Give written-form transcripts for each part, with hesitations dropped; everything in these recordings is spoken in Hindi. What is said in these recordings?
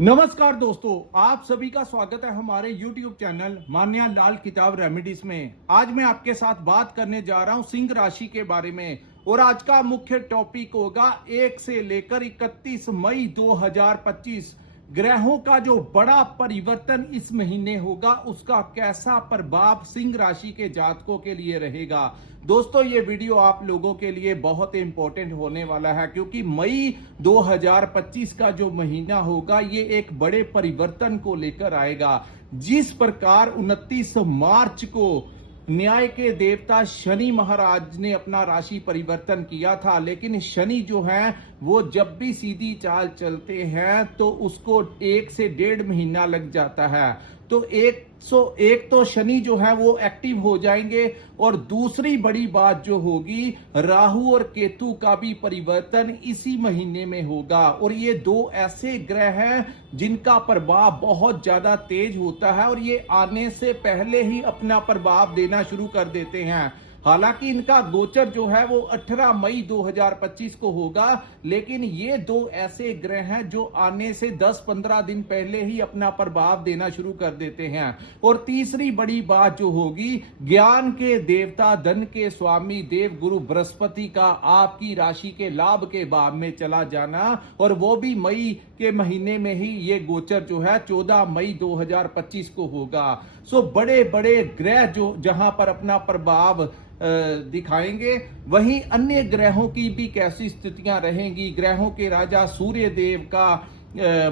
नमस्कार दोस्तों, आप सभी का स्वागत है हमारे YouTube चैनल मान्या लाल किताब रेमेडीज में। आज मैं आपके साथ बात करने जा रहा हूं सिंह राशि के बारे में और आज का मुख्य टॉपिक होगा 1 से लेकर 31 मई 2025 ग्रहों का जो बड़ा परिवर्तन इस महीने होगा उसका कैसा प्रभाव सिंह राशि के जातकों के लिए रहेगा। दोस्तों, ये वीडियो आप लोगों के लिए बहुत इंपॉर्टेंट होने वाला है क्योंकि मई 2025 का जो महीना होगा ये एक बड़े परिवर्तन को लेकर आएगा। जिस प्रकार 29 मार्च को न्याय के देवता शनि महाराज ने अपना राशि परिवर्तन किया था, लेकिन शनि जो है वो जब भी सीधी चाल चलते हैं तो उसको 1 से 1.5 महीना लग जाता है। तो 101 तो शनि जो है वो एक्टिव हो जाएंगे और दूसरी बड़ी बात जो होगी, राहु और केतु का भी परिवर्तन इसी महीने में होगा और ये दो ऐसे ग्रह हैं जिनका प्रभाव बहुत ज्यादा तेज होता है और ये आने से पहले ही अपना प्रभाव देना शुरू कर देते हैं। हालांकि इनका गोचर जो है वो 18 मई 2025 को होगा, लेकिन ये दो ऐसे ग्रह हैं जो आने से 10-15 दिन पहले ही अपना प्रभाव देना शुरू कर देते हैं। और तीसरी बड़ी बात जो होगी, ज्ञान के देवता धन के स्वामी देव गुरु बृहस्पति का आपकी राशि के लाभ के भाव में चला जाना और वो भी मई के महीने में ही ये गोचर जो है 14 मई 2025 को होगा। सो बड़े बड़े ग्रह जो जहां पर अपना प्रभाव दिखाएंगे, वहीं अन्य ग्रहों की भी कैसी स्थितियां रहेंगी। ग्रहों के राजा सूर्य देव का,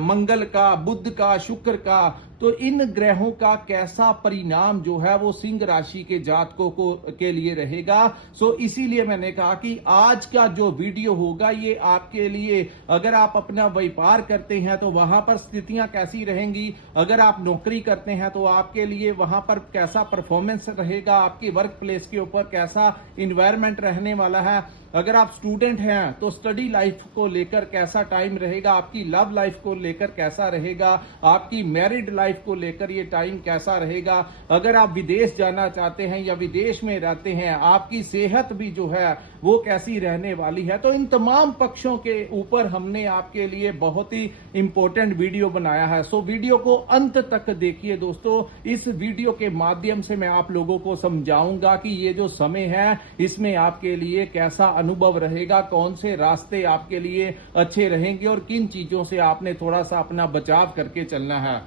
मंगल का, बुध का, शुक्र का, तो इन ग्रहों का कैसा परिणाम जो है वो सिंह राशि के जातकों को के लिए रहेगा। सो इसीलिए मैंने कहा कि आज का जो वीडियो होगा ये आपके लिए, अगर आप अपना व्यापार करते हैं तो वहां पर स्थितियां कैसी रहेंगी, अगर आप नौकरी करते हैं तो आपके लिए वहां पर कैसा परफॉर्मेंस रहेगा, आपके वर्क प्लेस के ऊपर कैसा इन्वायरमेंट रहने वाला है, अगर आप स्टूडेंट हैं तो स्टडी लाइफ को लेकर कैसा टाइम रहेगा, आपकी लव लाइफ को लेकर कैसा रहेगा, आपकी मैरिड लाइफ को लेकर ये टाइम कैसा रहेगा, अगर आप विदेश जाना चाहते हैं या विदेश में रहते हैं आपकी सेहत भी जो है वो कैसी रहने वाली है। तो इन तमाम पक्षों के ऊपर हमने आपके लिए बहुत ही इंपॉर्टेंट वीडियो बनाया है। सो वीडियो को अंत तक देखिए दोस्तों। इस वीडियो के माध्यम से मैं आप लोगों को समझाऊंगा कि ये जो समय है इसमें आपके लिए कैसा अनुभव रहेगा, कौन से रास्ते आपके लिए अच्छे रहेंगे और किन चीजों से आपने थोड़ा सा अपना बचाव करके चलना है।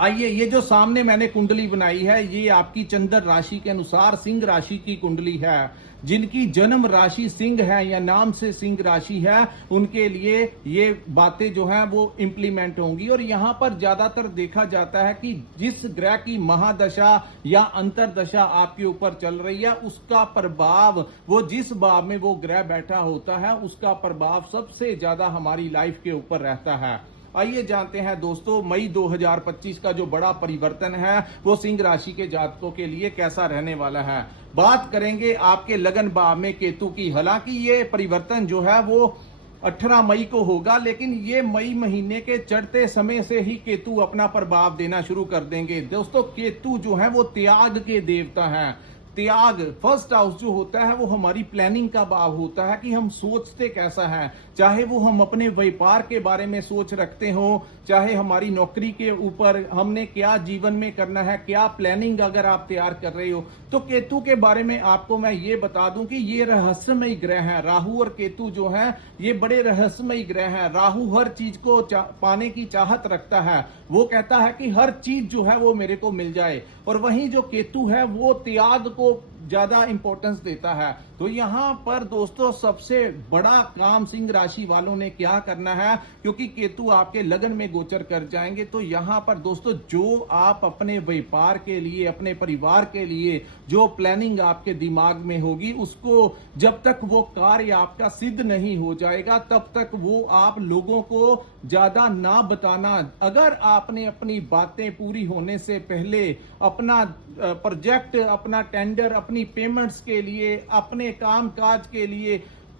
आइए, ये जो सामने मैंने कुंडली बनाई है ये आपकी चंद्र राशि के अनुसार सिंह राशि की कुंडली है। जिनकी जन्म राशि सिंह है या नाम से सिंह राशि है उनके लिए ये बातें जो हैं वो इंप्लीमेंट होंगी। और यहां पर ज्यादातर देखा जाता है कि जिस ग्रह की महादशा या अंतरदशा आपके ऊपर चल रही है उसका प्रभाव, वो जिस भाव में वो ग्रह बैठा होता है उसका प्रभाव सबसे ज्यादा हमारी लाइफ के ऊपर रहता है। आइए जानते हैं दोस्तों, मई 2025 का जो बड़ा परिवर्तन है वो सिंह राशि के जातकों के लिए कैसा रहने वाला है। बात करेंगे आपके लगन भाव में केतु की। हालांकि ये परिवर्तन जो है वो 18 मई को होगा, लेकिन ये मई महीने के चढ़ते समय से ही केतु अपना प्रभाव देना शुरू कर देंगे। दोस्तों, केतु जो है वो त्याग के देवता हैं। त्याग, फर्स्ट हाउस जो होता है वो हमारी प्लानिंग का भाव होता है कि हम सोचते कैसा है, चाहे वो हम अपने व्यापार के बारे में सोच रखते हो, चाहे हमारी नौकरी के ऊपर हमने क्या जीवन में करना है, क्या प्लानिंग अगर आप तैयार कर रहे हो। तो केतु के बारे में आपको मैं ये बता दूं कि ये रहस्यमय ग्रह हैं। राहु और केतु जो है ये बड़े रहस्यमय ग्रह हैं। राहु हर चीज को पाने की चाहत रखता है, वो कहता है कि हर चीज जो है वो मेरे को मिल जाए, और वहीं जो केतु है वो त्याग को ज्यादा इंपॉर्टेंस देता है। तो यहां पर दोस्तों सबसे बड़ा काम सिंह राशि वालों ने क्या करना है, क्योंकि केतु आपके लगन में गोचर कर जाएंगे। तो यहां पर दोस्तों जो आप अपने व्यापार के लिए, अपने परिवार के लिए जो प्लानिंग आपके दिमाग में होगी उसको जब तक वो कार्य आपका सिद्ध नहीं हो जाएगा तब तक वो आप लोगों को ज्यादा ना बताना। अगर आपने अपनी बातें पूरी होने से पहले अपना प्रोजेक्ट, अपना टेंडर, अपनी पेमेंट्स के लिए, अपने काम काज के लिए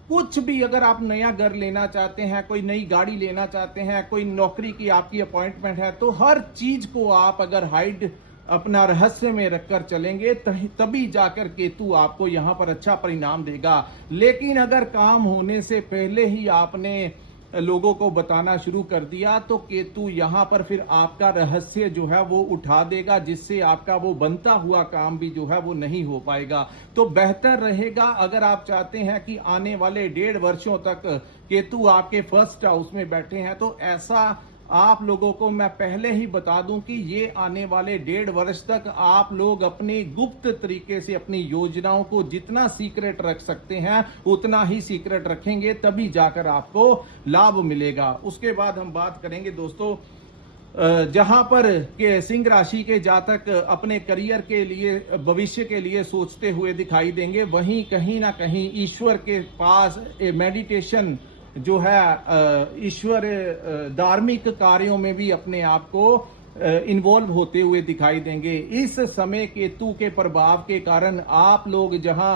कुछ भी, अगर आप नया घर लेना चाहते हैं, कोई नई गाड़ी लेना चाहते हैं, कोई नौकरी की आपकी अपॉइंटमेंट है, तो हर चीज को आप अगर हाइड अपना रहस्य में रखकर चलेंगे तभी जाकर केतु आपको यहां पर अच्छा परिणाम देगा। लेकिन अगर काम होने से पहले ही आपने लोगों को बताना शुरू कर दिया तो केतु यहाँ पर फिर आपका रहस्य जो है वो उठा देगा, जिससे आपका वो बनता हुआ काम भी जो है वो नहीं हो पाएगा। तो बेहतर रहेगा अगर आप चाहते हैं कि आने वाले 1.5 वर्षों तक केतु आपके फर्स्ट हाउस में बैठे हैं, तो ऐसा आप लोगों को मैं पहले ही बता दूं कि ये आने वाले 1.5 वर्ष तक आप लोग अपनी गुप्त तरीके से अपनी योजनाओं को जितना सीक्रेट रख सकते हैं उतना ही सीक्रेट रखेंगे, तभी जाकर आपको लाभ मिलेगा। उसके बाद हम बात करेंगे दोस्तों, जहां पर के सिंह राशि के जातक अपने करियर के लिए, भविष्य के लिए सोचते हुए दिखाई देंगे, वहीं कहीं ना कहीं ईश्वर के पास मेडिटेशन जो है, ईश्वर धार्मिक कार्यों में भी अपने आप को इन्वॉल्व होते हुए दिखाई देंगे। इस समय केतु के प्रभाव के कारण आप लोग जहां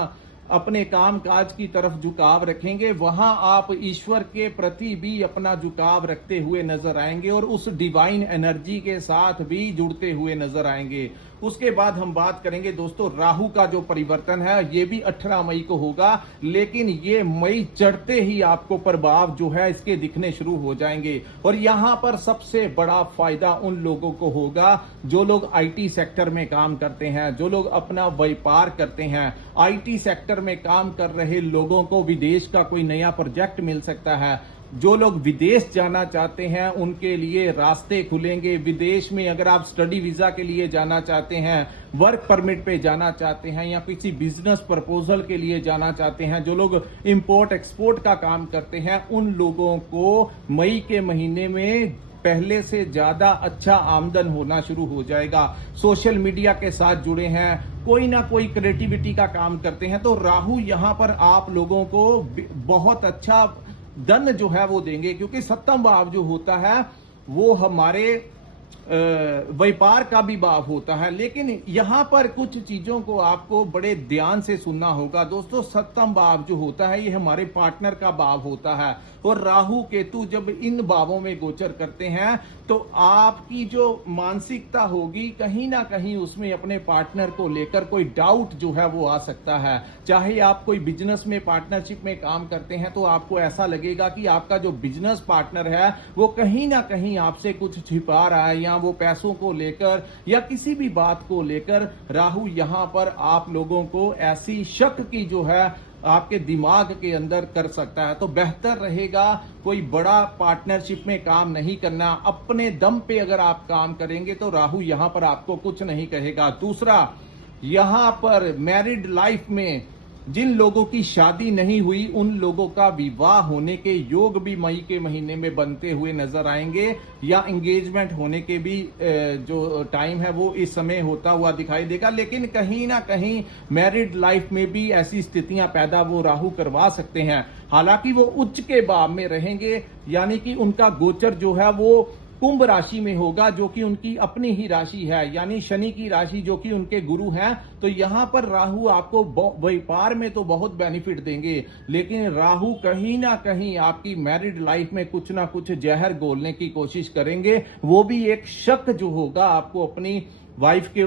अपने काम काज की तरफ झुकाव रखेंगे, वहां आप ईश्वर के प्रति भी अपना झुकाव रखते हुए नजर आएंगे और उस डिवाइन एनर्जी के साथ भी जुड़ते हुए नजर आएंगे। उसके बाद हम बात करेंगे दोस्तों, राहु का जो परिवर्तन है ये भी 18 मई को होगा, लेकिन ये मई चढ़ते ही आपको प्रभाव जो है इसके दिखने शुरू हो जाएंगे। और यहां पर सबसे बड़ा फायदा उन लोगों को होगा जो लोग आईटी सेक्टर में काम करते हैं, जो लोग अपना व्यापार करते हैं। आईटी सेक्टर में काम कर रहे लोगों को विदेश का कोई नया प्रोजेक्ट मिल सकता है। जो लोग विदेश जाना चाहते हैं उनके लिए रास्ते खुलेंगे। विदेश में अगर आप स्टडी वीजा के लिए जाना चाहते हैं, वर्क परमिट पे जाना चाहते हैं, या किसी बिजनेस प्रपोजल के लिए जाना चाहते हैं, जो लोग इंपोर्ट एक्सपोर्ट का काम करते हैं, उन लोगों को मई के महीने में पहले से ज्यादा अच्छा आमदन होना शुरू हो जाएगा। सोशल मीडिया के साथ जुड़े हैं, कोई ना कोई क्रिएटिविटी का काम करते हैं, तो राहु यहां पर आप लोगों को बहुत अच्छा धन जो है वो देंगे, क्योंकि सप्तम भाव जो होता है वो हमारे व्यापार का भी भाव होता है। लेकिन यहां पर कुछ चीजों को आपको बड़े ध्यान से सुनना होगा दोस्तों। सप्तम भाव जो होता है ये हमारे पार्टनर का भाव होता है, और राहु केतु जब इन भावों में गोचर करते हैं तो आपकी जो मानसिकता होगी कहीं ना कहीं उसमें अपने पार्टनर को लेकर कोई डाउट जो है वो आ सकता है। चाहे आप कोई बिजनेस में पार्टनरशिप में काम करते हैं तो आपको ऐसा लगेगा कि आपका जो बिजनेस पार्टनर है वो कहीं ना कहीं आपसे कुछ छिपा रहा है, या वो पैसों को लेकर या किसी भी बात को लेकर राहु यहां पर आप लोगों को ऐसी शक की जो है आपके दिमाग के अंदर कर सकता है। तो बेहतर रहेगा कोई बड़ा पार्टनरशिप में काम नहीं करना, अपने दम पे अगर आप काम करेंगे तो राहु यहां पर आपको कुछ नहीं कहेगा। दूसरा, यहां पर मैरिड लाइफ में जिन लोगों की शादी नहीं हुई उन लोगों का विवाह होने के योग भी मई के महीने में बनते हुए नजर आएंगे, या एंगेजमेंट होने के भी जो टाइम है वो इस समय होता हुआ दिखाई देगा। लेकिन कहीं ना कहीं मैरिड लाइफ में भी ऐसी स्थितियां पैदा वो राहु करवा सकते हैं। हालांकि वो उच्च के भाव में रहेंगे, यानी कि उनका गोचर जो है वो कुंभ राशि में होगा, जो कि उनकी अपनी ही राशि है, यानी शनि की राशि जो कि उनके गुरु हैं। तो यहां पर राहु आपको व्यापार में तो बहुत बेनिफिट देंगे, लेकिन राहु कहीं ना कहीं आपकी मैरिड लाइफ में कुछ ना कुछ जहर घोलने की कोशिश करेंगे। वो भी एक शक जो होगा आपको अपनी वाइफ के,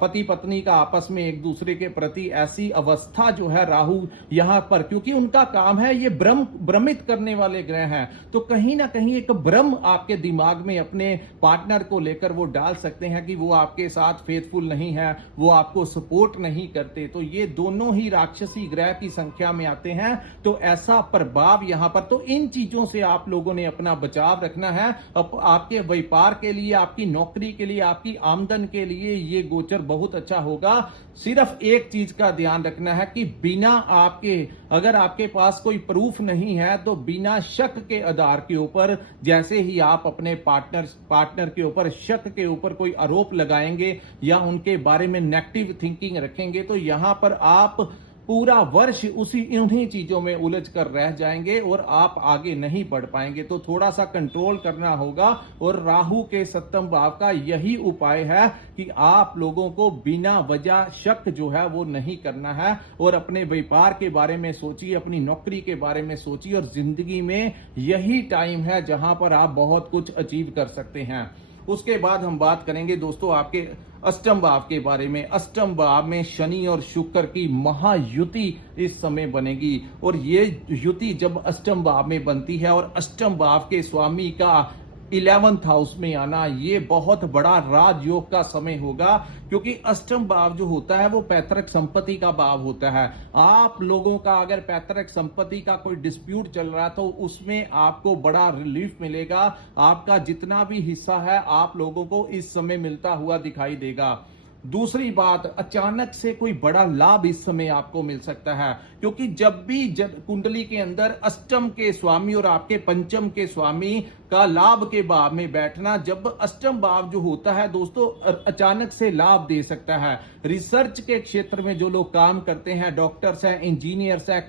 पति पत्नी का आपस में एक दूसरे के प्रति ऐसी अवस्था जो है राहु यहां पर, क्योंकि उनका काम है ये भ्रमित करने वाले ग्रह हैं, तो कहीं ना कहीं एक भ्रम आपके दिमाग में अपने पार्टनर को लेकर वो डाल सकते हैं कि वो आपके साथ फेथफुल नहीं है, वो आपको सपोर्ट नहीं करते। तो ये दोनों ही राक्षसी ग्रह की संख्या में आते हैं, तो ऐसा प्रभाव यहां पर, तो इन चीजों से आप लोगों ने अपना बचाव रखना है। आपके व्यापार के लिए, आपकी नौकरी के लिए, आपकी आमदन के लिए ये गोचर बहुत अच्छा होगा। सिर्फ एक चीज का ध्यान रखना है कि बिना आपके, अगर आपके पास कोई प्रूफ नहीं है तो बिना शक के आधार के ऊपर, जैसे ही आप अपने पार्टनर के ऊपर शक के ऊपर कोई आरोप लगाएंगे या उनके बारे में नेगेटिव थिंकिंग रखेंगे, तो यहां पर आप पूरा वर्ष उन्हीं चीजों में उलझ कर रह जाएंगे और आप आगे नहीं बढ़ पाएंगे। तो थोड़ा सा कंट्रोल करना होगा, और राहु के सप्तम भाव का यही उपाय है कि आप लोगों को बिना वजह शक जो है वो नहीं करना है, और अपने व्यापार के बारे में सोचिए, अपनी नौकरी के बारे में सोचिए, और जिंदगी में यही टाइम है जहां पर आप बहुत कुछ अचीव कर सकते हैं। उसके बाद हम बात करेंगे दोस्तों आपके अष्टम भाव के बारे में। अष्टम भाव में शनि और शुक्र की महायुति इस समय बनेगी, और ये युति जब अष्टम भाव में बनती है और अष्टम भाव के स्वामी का 11th हाउस में आना, ये बहुत बड़ा राजयोग का समय होगा, क्योंकि अष्टम भाव जो होता है वो पैतृक संपत्ति का भाव होता है। आप लोगों का अगर पैतृक संपत्ति का कोई डिस्प्यूट चल रहा है तो उसमें आपको बड़ा रिलीफ मिलेगा। आपका जितना भी हिस्सा है आप लोगों को इस समय मिलता हुआ दिखाई देगा। दूसरी बात, अचानक से कोई बड़ा लाभ इस समय आपको मिल सकता है, क्योंकि जब भी कुंडली के अंदर अष्टम के स्वामी और आपके पंचम के स्वामी का लाभ के भाव में बैठना, जब अष्टम भाव जो होता है दोस्तों अचानक से लाभ दे सकता है। रिसर्च के क्षेत्र में जो लोग काम करते हैं, डॉक्टर्स हैं, इंजीनियर्स हैं,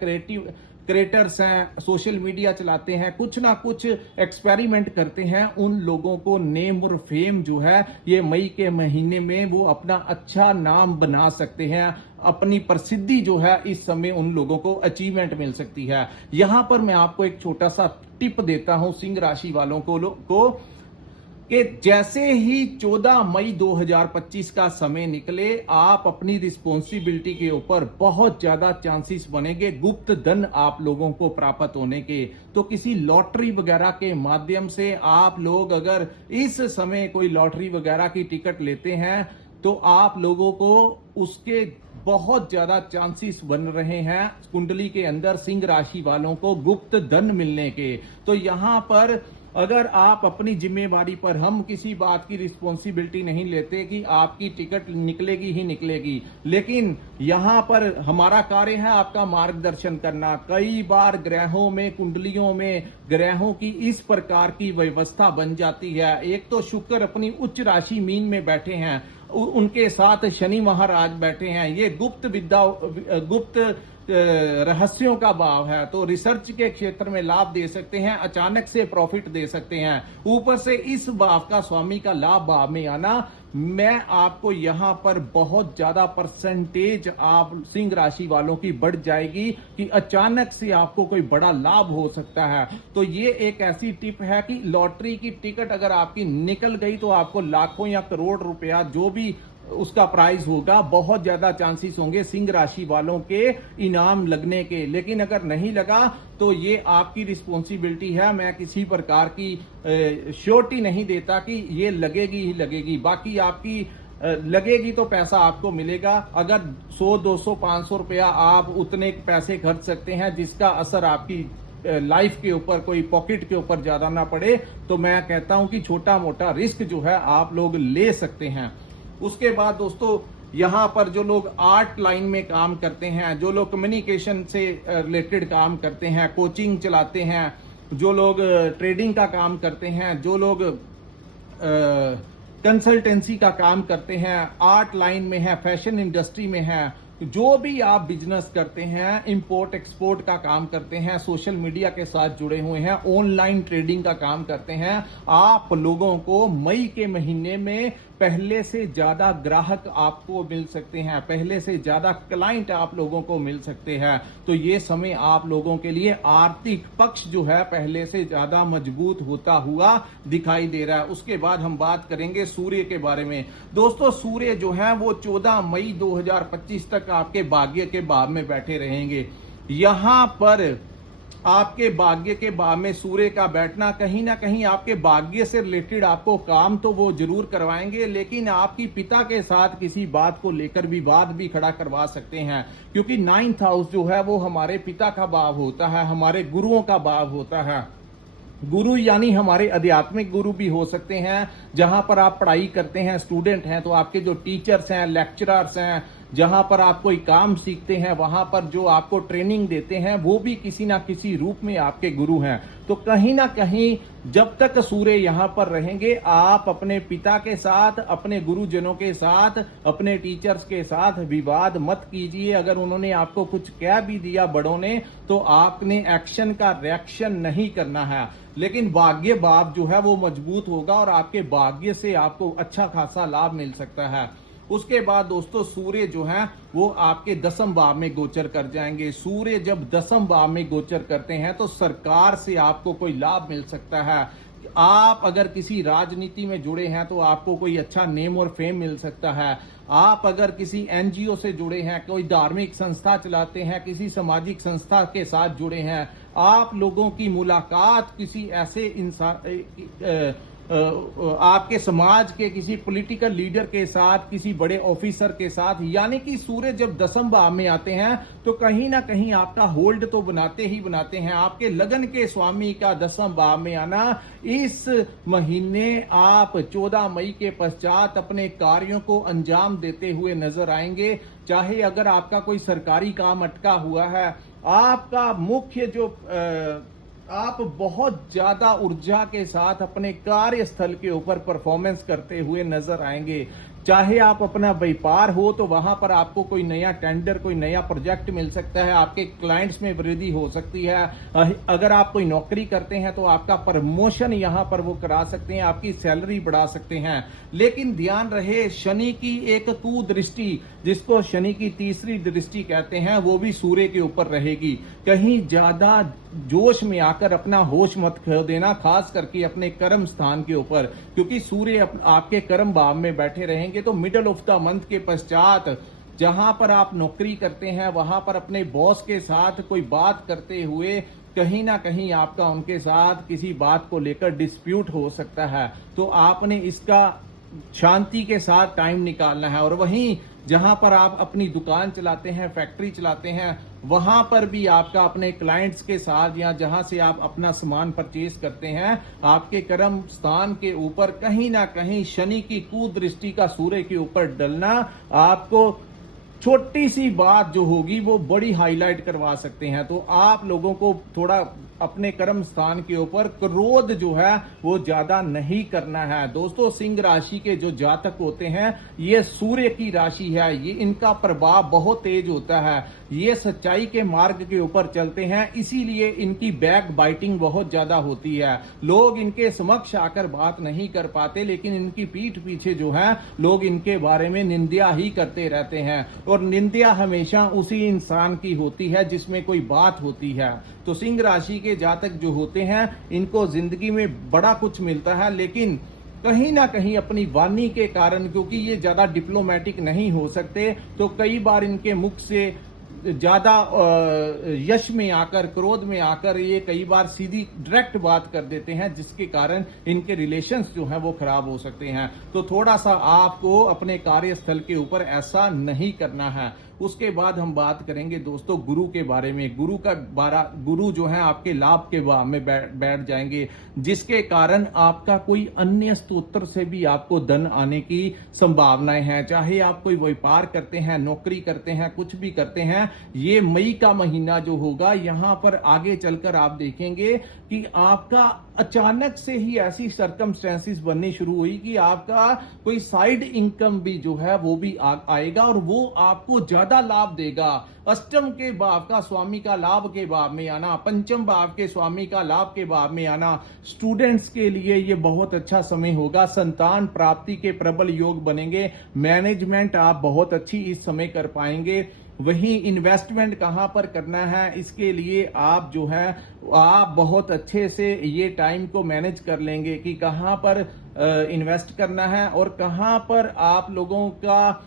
क्रिएटर्स हैं, सोशल मीडिया चलाते हैं, कुछ ना कुछ एक्सपेरिमेंट करते हैं, उन लोगों को नेम और फेम जो है ये मई के महीने में वो अपना अच्छा नाम बना सकते हैं। अपनी प्रसिद्धि जो है इस समय उन लोगों को अचीवमेंट मिल सकती है। यहां पर मैं आपको एक छोटा सा टिप देता हूं सिंह राशि वालों को कि जैसे ही 14 मई 2025 का समय निकले, आप अपनी रिस्पॉन्सिबिलिटी के ऊपर बहुत ज्यादा चांसेस बनेंगे गुप्त धन आप लोगों को प्राप्त होने के। तो किसी लॉटरी वगैरह के माध्यम से आप लोग अगर इस समय कोई लॉटरी वगैरह की टिकट लेते हैं तो आप लोगों को उसके बहुत ज्यादा चांसेस बन रहे हैं कुंडली के अंदर सिंह राशि वालों को गुप्त धन मिलने के। तो यहां पर अगर आप अपनी जिम्मेवारी पर, हम किसी बात की रिस्पॉन्सिबिलिटी नहीं लेते कि आपकी टिकट निकलेगी ही निकलेगी, लेकिन यहां पर हमारा कार्य है आपका मार्गदर्शन करना। कई बार ग्रहों में, कुंडलियों में ग्रहों की इस प्रकार की व्यवस्था बन जाती है। एक तो शुक्र अपनी उच्च राशि मीन में बैठे हैं, उनके साथ शनि महाराज बैठे हैं, ये गुप्त विद्या, गुप्त रहस्यों का भाव है, तो रिसर्च के क्षेत्र में लाभ दे सकते हैं, अचानक से प्रॉफिट दे सकते हैं। ऊपर से इस भाव का स्वामी का लाभ भाव में आना, मैं आपको यहां पर बहुत ज्यादा परसेंटेज आप सिंह राशि वालों की बढ़ जाएगी कि अचानक से आपको कोई बड़ा लाभ हो सकता है। तो ये एक ऐसी टिप है कि लॉटरी की टिकट अगर आपकी निकल गई तो आपको लाखों या करोड़ रुपया जो भी उसका प्राइस होगा, बहुत ज्यादा चांसेस होंगे सिंह राशि वालों के इनाम लगने के। लेकिन अगर नहीं लगा तो ये आपकी रिस्पॉन्सिबिलिटी है, मैं किसी प्रकार की श्योरिटी नहीं देता कि ये लगेगी ही लगेगी। बाकी आपकी लगेगी तो पैसा आपको मिलेगा। अगर 100, 200, 500 रुपया आप उतने पैसे खर्च सकते हैं जिसका असर आपकी लाइफ के ऊपर, कोई पॉकेट के ऊपर ज्यादा ना पड़े, तो मैं कहता हूं कि छोटा मोटा रिस्क जो है आप लोग ले सकते हैं। उसके बाद दोस्तों यहां पर जो लोग आर्ट लाइन में काम करते हैं, जो लोग कम्युनिकेशन से रिलेटेड काम करते हैं, कोचिंग चलाते हैं, जो लोग ट्रेडिंग का काम करते हैं, जो लोग कंसल्टेंसी का काम करते हैं, आर्ट लाइन में है, फैशन इंडस्ट्री में है, जो भी आप बिजनेस करते हैं, इंपोर्ट एक्सपोर्ट का काम करते हैं, सोशल मीडिया के साथ जुड़े हुए हैं, ऑनलाइन ट्रेडिंग का काम करते हैं, आप लोगों को मई के महीने में पहले से ज्यादा ग्राहक आपको मिल सकते हैं, पहले से ज्यादा क्लाइंट आप लोगों को मिल सकते हैं। तो ये समय आप लोगों के लिए आर्थिक पक्ष जो है पहले से ज्यादा मजबूत होता हुआ दिखाई दे रहा है। उसके बाद हम बात करेंगे सूर्य के बारे में। दोस्तों सूर्य जो है वो 14 मई 2025 तक आपके भाग्य के भाव में बैठे रहेंगे। यहां पर आपके भाग्य के भाव में सूर्य का बैठना कहीं ना कहीं आपके भाग्य से रिलेटेड आपको काम तो वो जरूर करवाएंगे, लेकिन आपकी पिता के साथ किसी बात को लेकर विवाद भी खड़ा करवा सकते हैं, क्योंकि 9th हाउस जो है वो हमारे पिता का भाव होता है, हमारे गुरुओं का भाव होता है। गुरु यानी हमारे आध्यात्मिक गुरु भी हो सकते हैं, जहां पर आप पढ़ाई करते हैं, स्टूडेंट हैं, तो आपके जो टीचर्स हैं, लेक्चरर्स हैं, जहां पर आप कोई काम सीखते हैं, वहां पर जो आपको ट्रेनिंग देते हैं, वो भी किसी ना किसी रूप में आपके गुरु हैं। तो कहीं ना कहीं जब तक सूर्य यहां पर रहेंगे, आप अपने पिता के साथ, अपने गुरुजनों के साथ, अपने टीचर्स के साथ विवाद मत कीजिए। अगर उन्होंने आपको कुछ कह भी दिया बड़ों ने, तो आपने एक्शन का रिएक्शन नहीं करना है। लेकिन भाग्य भाव जो है वो मजबूत होगा और आपके भाग्य से आपको अच्छा खासा लाभ मिल सकता है। उसके बाद दोस्तों सूर्य जो है वो आपके 10वें भाव में गोचर कर जाएंगे। सूर्य जब 10वें भाव में गोचर करते हैं तो सरकार से आपको कोई लाभ मिल सकता है। आप अगर किसी राजनीति में जुड़े हैं तो आपको कोई अच्छा नेम और फेम मिल सकता है। आप अगर किसी एनजीओ से जुड़े हैं, कोई धार्मिक संस्था चलाते हैं, किसी सामाजिक संस्था के साथ जुड़े हैं, आप लोगों की मुलाकात किसी ऐसे इंसान आपके समाज के किसी पॉलिटिकल लीडर के साथ, किसी बड़े ऑफिसर के साथ, यानी कि सूर्य जब 10वें भाव में आते हैं तो कहीं ना कहीं आपका होल्ड तो बनाते ही बनाते हैं। आपके लगन के स्वामी का 10वें भाव में आना, इस महीने आप 14 मई के पश्चात अपने कार्यों को अंजाम देते हुए नजर आएंगे। चाहे अगर आपका कोई सरकारी काम अटका हुआ है, आपका मुख्य जो आप बहुत ज्यादा ऊर्जा के साथ अपने कार्यस्थल के ऊपर परफॉर्मेंस करते हुए नजर आएंगे। चाहे आप अपना व्यापार हो तो वहां पर आपको कोई नया टेंडर, कोई नया प्रोजेक्ट मिल सकता है, आपके क्लाइंट्स में वृद्धि हो सकती है। अगर आप कोई नौकरी करते हैं तो आपका प्रमोशन यहां पर वो करा सकते हैं, आपकी सैलरी बढ़ा सकते हैं। लेकिन ध्यान रहे, शनि की एक कुदृष्टि, जिसको शनि की तीसरी दृष्टि कहते हैं, वो भी सूर्य के ऊपर रहेगी। कहीं ज्यादा जोश में आकर अपना होश मत खो देना, खास करके अपने कर्म स्थान के ऊपर, क्योंकि सूर्य आपके कर्म भाव में बैठे रहेंगे। तो मिडल ऑफ द मंथ के पश्चात जहां पर आप नौकरी करते हैं वहां पर अपने बॉस के साथ कोई बात करते हुए कहीं ना कहीं आपका उनके साथ किसी बात को लेकर डिस्प्यूट हो सकता है। तो आपने इसका शांति के साथ टाइम निकालना है। और वहीं जहां पर आप अपनी दुकान चलाते हैं, फैक्ट्री चलाते हैं, वहां पर भी आपका अपने क्लाइंट्स के साथ या जहां से आप अपना सामान परचेज करते हैं, आपके कर्म स्थान के ऊपर कहीं ना कहीं शनि की कुदृष्टि का सूर्य के ऊपर डलना आपको छोटी सी बात जो होगी वो बड़ी हाईलाइट करवा सकते हैं। तो आप लोगों को थोड़ा अपने कर्म स्थान के ऊपर क्रोध जो है वो ज्यादा नहीं करना है। दोस्तों, सिंह राशि के जो जातक होते हैं, ये सूर्य की राशि है, ये इनका प्रभाव बहुत तेज होता है, ये सच्चाई के मार्ग के ऊपर चलते हैं, इसीलिए इनकी बैक बाइटिंग बहुत ज्यादा होती है। लोग इनके समक्ष आकर बात नहीं कर पाते, लेकिन इनकी पीठ पीछे जो है लोग इनके बारे में निंदा ही करते रहते हैं। और निंदा हमेशा उसी इंसान की होती है जिसमें कोई बात होती है। तो सिंह राशि के जातक जो होते हैं, इनको जिंदगी में बड़ा कुछ मिलता है, लेकिन कहीं ना कहीं अपनी वाणी के कारण, क्योंकि ये ज्यादा डिप्लोमेटिक नहीं हो सकते, तो कई बार इनके मुख से ज्यादा यश में आकर, क्रोध में आकर ये कई बार सीधी डायरेक्ट बात कर देते हैं, जिसके कारण इनके रिलेशंस जो हैं वो खराब हो सकते हैं। तो थोड़ा सा आपको अपने कार्यस्थल के ऊपर ऐसा नहीं करना है। उसके बाद हम बात करेंगे दोस्तों गुरु के बारे में। गुरु जो है आपके लाभ के भाव में बैठ जाएंगे, जिसके कारण आपका कोई अन्य स्तोत्र से भी आपको धन आने की संभावनाएं हैं। चाहे आप कोई व्यापार करते हैं, नौकरी करते हैं, कुछ भी करते हैं, ये मई का महीना जो होगा, यहां पर आगे चलकर आप देखेंगे कि आपका अचानक से ही ऐसी सर्कमस्टेंसेस बननी शुरू हुई कि आपका कोई साइड इनकम भी जो है वो भी आएगा और वो आपको ज्यादा लाभ देगा। अष्टम के भाव का स्वामी का लाभ के भाव में आना, पंचम भाव के स्वामी का लाभ के भाव में आना, स्टूडेंट्स के लिए ये बहुत अच्छा समय होगा। संतान प्राप्ति के प्रबल योग बनेंगे। मैनेजमेंट आप बहुत अच्छी इस समय कर पाएंगे। वहीं इन्वेस्टमेंट कहां पर करना है, इसके लिए आप जो है आप बहुत अच्छे से ये टाइम को मैनेज कर लेंगे कि कहां पर इन्वेस्ट करना है और कहां पर आप लोगों का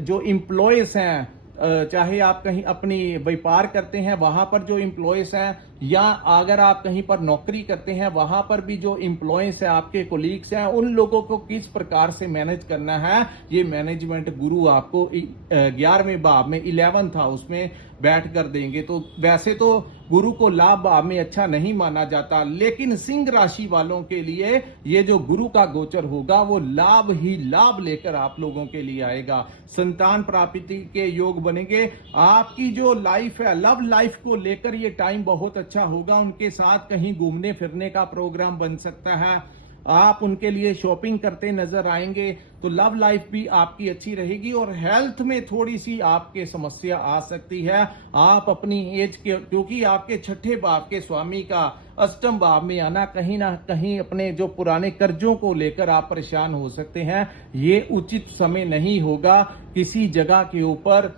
जो एम्प्लॉयज हैं, चाहे आप कहीं अपनी व्यापार करते हैं वहां पर जो एम्प्लॉयज हैं, या अगर आप कहीं पर नौकरी करते हैं वहां पर भी जो एम्प्लॉयज हैं, आपके कोलीग्स हैं, उन लोगों को किस प्रकार से मैनेज करना है, ये मैनेजमेंट गुरु आपको 11वें भाव में 11th हाउस में बैठ कर देंगे। तो वैसे तो गुरु को लाभ भाव में अच्छा नहीं माना जाता, लेकिन सिंह राशि वालों के लिए ये जो गुरु का गोचर होगा वो लाभ ही लाभ लेकर आप लोगों के लिए आएगा। संतान प्राप्ति के योग बनेंगे। आपकी जो लाइफ है, लव लाइफ को लेकर ये टाइम बहुत अच्छा होगा। उनके साथ कहीं घूमने फिरने का प्रोग्राम बन सकता है। आप उनके लिए शॉपिंग करते नजर आएंगे। तो लव लाइफ भी आपकी अच्छी रहेगी और हेल्थ में थोड़ी सी आपके समस्या आ सकती है। आप अपनी एज के, क्योंकि आपके छठे भाव के स्वामी का अष्टम भाव में आना कहीं ना कहीं अपने जो पुराने कर्जों को लेकर आप परेशान हो सकते हैं। ये उचित समय नहीं होगा किसी जगह के ऊपर।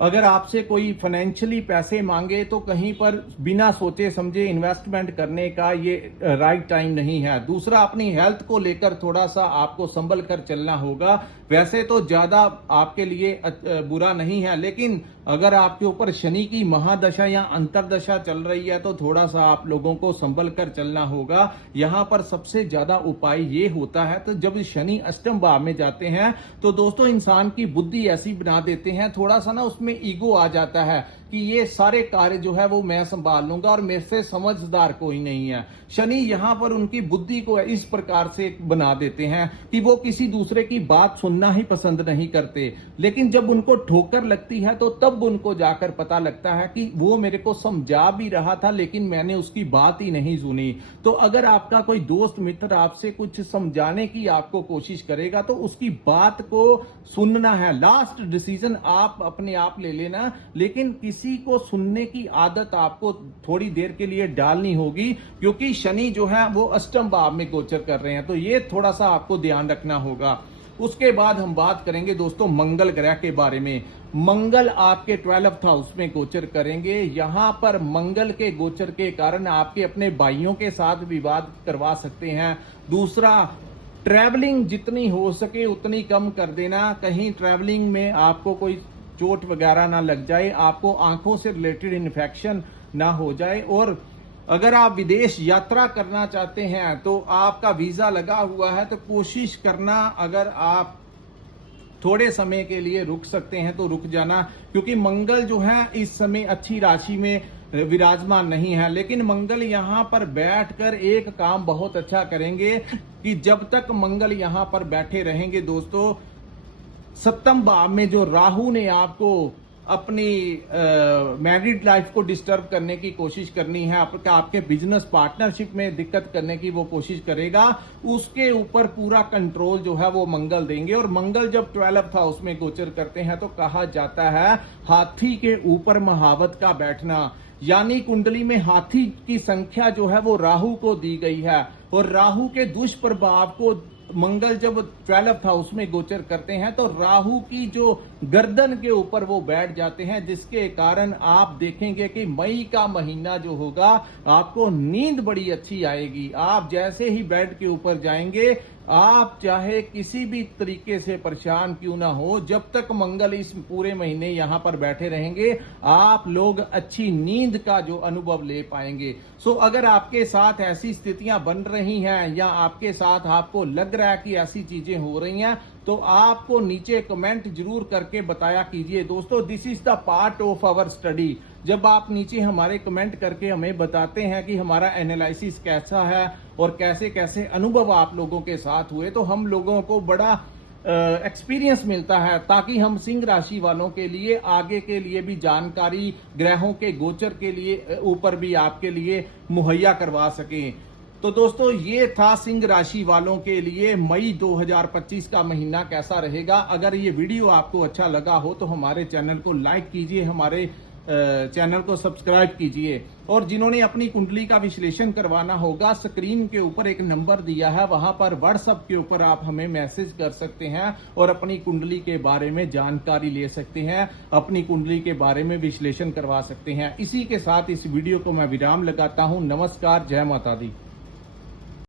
अगर आपसे कोई फाइनेंशियली पैसे मांगे तो कहीं पर बिना सोचे समझे इन्वेस्टमेंट करने का ये राइट टाइम नहीं है। दूसरा, अपनी हेल्थ को लेकर थोड़ा सा आपको संभल कर चलना होगा। वैसे तो ज्यादा आपके लिए बुरा नहीं है, लेकिन अगर आपके ऊपर शनि की महादशा या अंतरदशा चल रही है तो थोड़ा सा आप लोगों को संभल कर चलना होगा। यहां पर सबसे ज्यादा उपाय ये होता है, तो जब शनि अष्टम भाव में जाते हैं तो दोस्तों इंसान की बुद्धि ऐसी बना देते हैं, थोड़ा सा ना उसमें ईगो आ जाता है कि ये सारे कार्य जो है वो मैं संभाल लूंगा और मेरे से समझदार कोई नहीं है। शनि यहां पर उनकी बुद्धि को इस प्रकार से बना देते हैं कि वो किसी दूसरे की बात सुनना ही पसंद नहीं करते, लेकिन जब उनको ठोकर लगती है तो तब उनको जाकर पता लगता है कि वो मेरे को समझा भी रहा था लेकिन मैंने उसकी बात ही नहीं सुनी। तो अगर आपका कोई दोस्त मित्र आपसे कुछ समझाने की आपको कोशिश करेगा तो उसकी बात को सुनना है। लास्ट डिसीजन आप अपने आप ले लेना, लेकिन किसी को सुनने की आदत आपको थोड़ी देर के लिए डालनी होगी, क्योंकि शनि जो है वो अष्टम भाव में गोचर कर रहे हैं। तो ये थोड़ा सा आपको ध्यान रखना होगा। उसके बाद हम बात करेंगे दोस्तों मंगल ग्रह के बारे में। मंगल आपके 12th हाउस में गोचर करेंगे। यहां पर मंगल के गोचर के कारण आपके अपने भाइयों के साथ विवाद करवा सकते हैं। दूसरा, ट्रैवलिंग जितनी हो सके उतनी कम कर देना। कहीं ट्रैवलिंग में आपको कोई चोट वगैरह ना लग जाए, आपको आंखों से रिलेटेड इन्फेक्शन ना हो जाए। और अगर आप विदेश यात्रा करना चाहते हैं तो आपका वीजा लगा हुआ है तो कोशिश करना, अगर आप थोड़े समय के लिए रुक सकते हैं तो रुक जाना, क्योंकि मंगल जो है इस समय अच्छी राशि में विराजमान नहीं है। लेकिन मंगल यहां पर बैठकर एक काम बहुत अच्छा करेंगे कि जब तक मंगल यहां पर बैठे रहेंगे दोस्तों, सप्तम भाव में जो राहु ने आपको अपनी मैरिड लाइफ को डिस्टर्ब करने की कोशिश करनी है, आपके बिजनेस पार्टनरशिप में दिक्कत करने की वो कोशिश करेगा, उसके ऊपर पूरा कंट्रोल जो है वो मंगल देंगे। और मंगल जब 12th हाउस में गोचर करते हैं तो कहा जाता है हाथी के ऊपर महावत का बैठना, यानी कुंडली में हाथी की संख्या जो है वो राहु को दी गई है। और राहु के दुष्प्रभाव को मंगल जब 12th हाउस में गोचर करते हैं तो राहु की जो गर्दन के ऊपर वो बैठ जाते हैं, जिसके कारण आप देखेंगे कि मई का महीना जो होगा आपको नींद बड़ी अच्छी आएगी। आप जैसे ही बेड के ऊपर जाएंगे, आप चाहे किसी भी तरीके से परेशान क्यों ना हो, जब तक मंगल इस पूरे महीने यहां पर बैठे रहेंगे आप लोग अच्छी नींद का जो अनुभव ले पाएंगे। सो अगर आपके साथ ऐसी स्थितियां बन रही हैं या आपके साथ आपको लग रहा है कि ऐसी चीजें हो रही हैं, तो आपको नीचे कमेंट जरूर करके बताया कीजिए। दोस्तों, this is the part of our study. जब आप नीचे हमारे कमेंट करके हमें बताते हैं कि हमारा एनालिसिस कैसा है और कैसे कैसे अनुभव आप लोगों के साथ हुए, तो हम लोगों को बड़ा एक्सपीरियंस मिलता है, ताकि हम सिंह राशि वालों के लिए आगे के लिए भी जानकारी ग्रहों के गोचर के लिए ऊपर भी आपके लिए मुहैया करवा सकें। तो दोस्तों, ये था सिंह राशि वालों के लिए मई 2025 का महीना कैसा रहेगा। अगर ये वीडियो आपको अच्छा लगा हो तो हमारे चैनल को लाइक कीजिए, हमारे चैनल को सब्सक्राइब कीजिए। और जिन्होंने अपनी कुंडली का विश्लेषण करवाना होगा, स्क्रीन के ऊपर एक नंबर दिया है, वहां पर व्हाट्सएप के ऊपर आप हमें मैसेज कर सकते हैं और अपनी कुंडली के बारे में जानकारी ले सकते हैं, अपनी कुंडली के बारे में विश्लेषण करवा सकते हैं। इसी के साथ इस वीडियो को मैं विराम लगाता हूं। नमस्कार, जय माता दी।